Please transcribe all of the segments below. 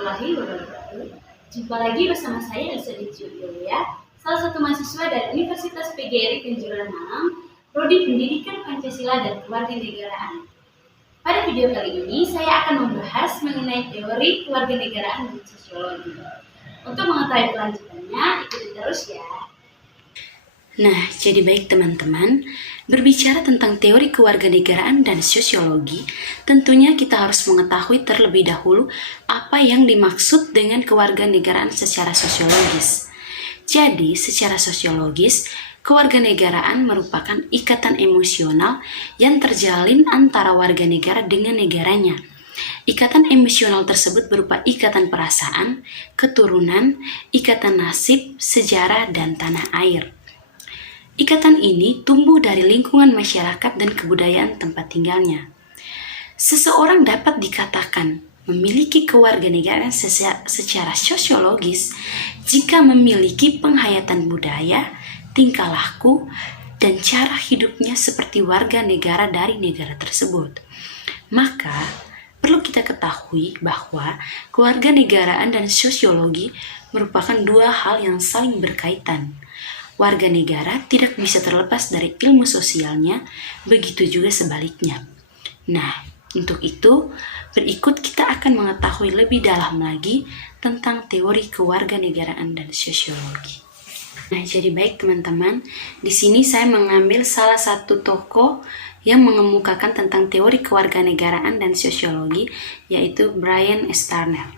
warahmatullahi wabarakatuh. Jumpa lagi bersama saya Elsa Dijulia, salah satu mahasiswa dari Universitas PGRI Kenjeran Malang, Prodi Pendidikan Pancasila dan Kewarganegaraan. Pada video kali ini, saya akan membahas mengenai teori kewarganegaraan dan sosiologi. Untuk mengetahui kelanjutannya, ikuti terus ya. Nah, jadi baik teman-teman, berbicara tentang teori kewarganegaraan dan sosiologi, tentunya kita harus mengetahui terlebih dahulu apa yang dimaksud dengan kewarganegaraan secara sosiologis. Jadi, secara sosiologis, kewarganegaraan merupakan ikatan emosional yang terjalin antara warga negara dengan negaranya. Ikatan emosional tersebut berupa ikatan perasaan, keturunan, ikatan nasib, sejarah, dan tanah air. Ikatan ini tumbuh dari lingkungan masyarakat dan kebudayaan tempat tinggalnya. Seseorang dapat dikatakan memiliki kewarganegaraan secara sosiologis jika memiliki penghayatan budaya, tingkah laku, dan cara hidupnya seperti warga negara dari negara tersebut. Maka, perlu kita ketahui bahwa kewarganegaraan dan sosiologi merupakan dua hal yang saling berkaitan. Warga negara tidak bisa terlepas dari ilmu sosialnya, begitu juga sebaliknya. Nah, untuk itu, berikut kita akan mengetahui lebih dalam lagi tentang teori kewarganegaraan dan sosiologi. Nah, jadi baik teman-teman, di sini saya mengambil salah satu tokoh yang mengemukakan tentang teori kewarganegaraan dan sosiologi, yaitu Brian S. Turner.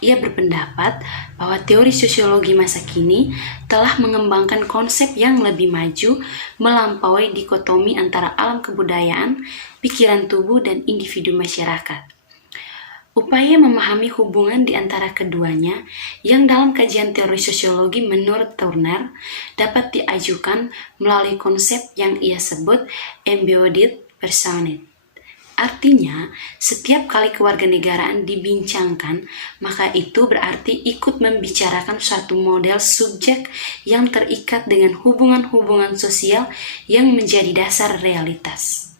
Ia berpendapat bahwa teori sosiologi masa kini telah mengembangkan konsep yang lebih maju melampaui dikotomi antara alam kebudayaan, pikiran tubuh, dan individu masyarakat. Upaya memahami hubungan di antara keduanya yang dalam kajian teori sosiologi menurut Turner dapat diajukan melalui konsep yang ia sebut embodied personhood. Artinya, setiap kali kewarganegaraan dibincangkan, maka itu berarti ikut membicarakan suatu model subjek yang terikat dengan hubungan-hubungan sosial yang menjadi dasar realitas.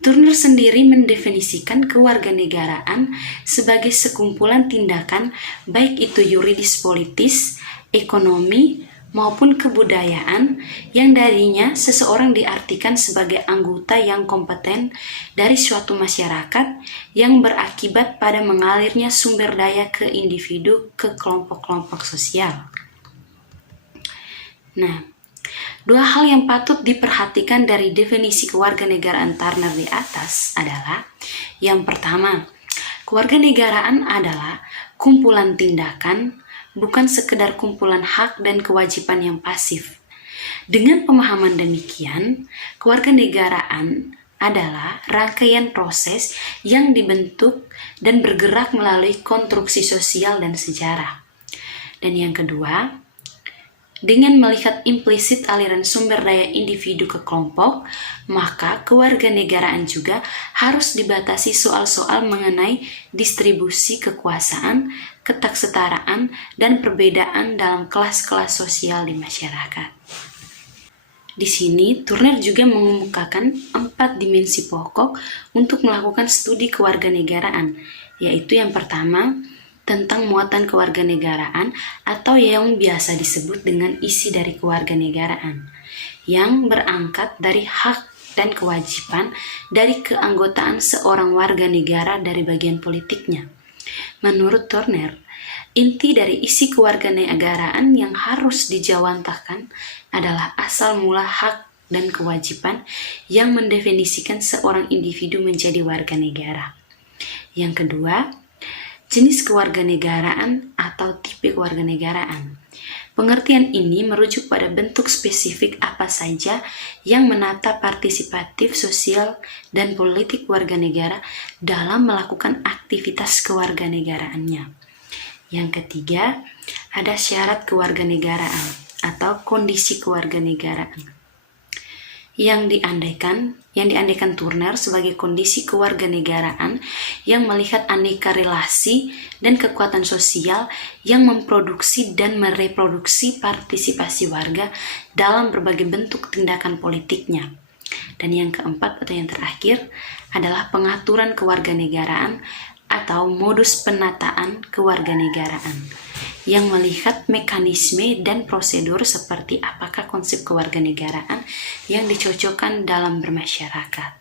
Turner sendiri mendefinisikan kewarganegaraan sebagai sekumpulan tindakan baik itu yuridis politis, ekonomi, maupun kebudayaan yang darinya seseorang diartikan sebagai anggota yang kompeten dari suatu masyarakat yang berakibat pada mengalirnya sumber daya ke individu ke kelompok-kelompok sosial. Nah, dua hal yang patut diperhatikan dari definisi kewarganegaraan Turner di atas adalah yang pertama, kewarganegaraan adalah kumpulan tindakan, bukan sekedar kumpulan hak dan kewajiban yang pasif. Dengan pemahaman demikian, kewarganegaraan adalah rangkaian proses yang dibentuk dan bergerak melalui konstruksi sosial dan sejarah. Dan yang kedua, dengan melihat implisit aliran sumber daya individu ke kelompok, maka kewarganegaraan juga harus dibatasi soal-soal mengenai distribusi kekuasaan, ketaksetaraan, dan perbedaan dalam kelas-kelas sosial di masyarakat. Di sini, Turner juga mengemukakan 4 dimensi pokok untuk melakukan studi kewarganegaraan, yaitu yang pertama, tentang muatan kewarganegaraan atau yang biasa disebut dengan isi dari kewarganegaraan, yang berangkat dari hak dan kewajiban dari keanggotaan seorang warga negara dari bagian politiknya. Menurut Turner, inti dari isi kewarganegaraan yang harus dijawantahkan adalah asal mula hak dan kewajiban yang mendefinisikan seorang individu menjadi warga negara. Yang kedua, jenis kewarganegaraan atau tipe kewarganegaraan. Pengertian ini merujuk pada bentuk spesifik apa saja yang menata partisipatif sosial dan politik warga negara dalam melakukan aktivitas kewarganegaraannya. Yang ketiga, ada syarat kewarganegaraan atau kondisi kewarganegaraan yang diandaikan Turner sebagai kondisi kewarganegaraan yang melihat aneka relasi dan kekuatan sosial yang memproduksi dan mereproduksi partisipasi warga dalam berbagai bentuk tindakan politiknya. Dan yang keempat atau yang terakhir adalah pengaturan kewarganegaraan atau modus penataan kewarganegaraan yang melihat mekanisme dan prosedur seperti apakah konsep kewarganegaraan yang dicocokkan dalam bermasyarakat.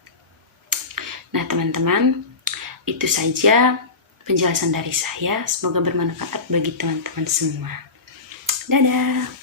Nah teman-teman, itu saja penjelasan dari saya. Semoga bermanfaat bagi teman-teman semua. Dadah!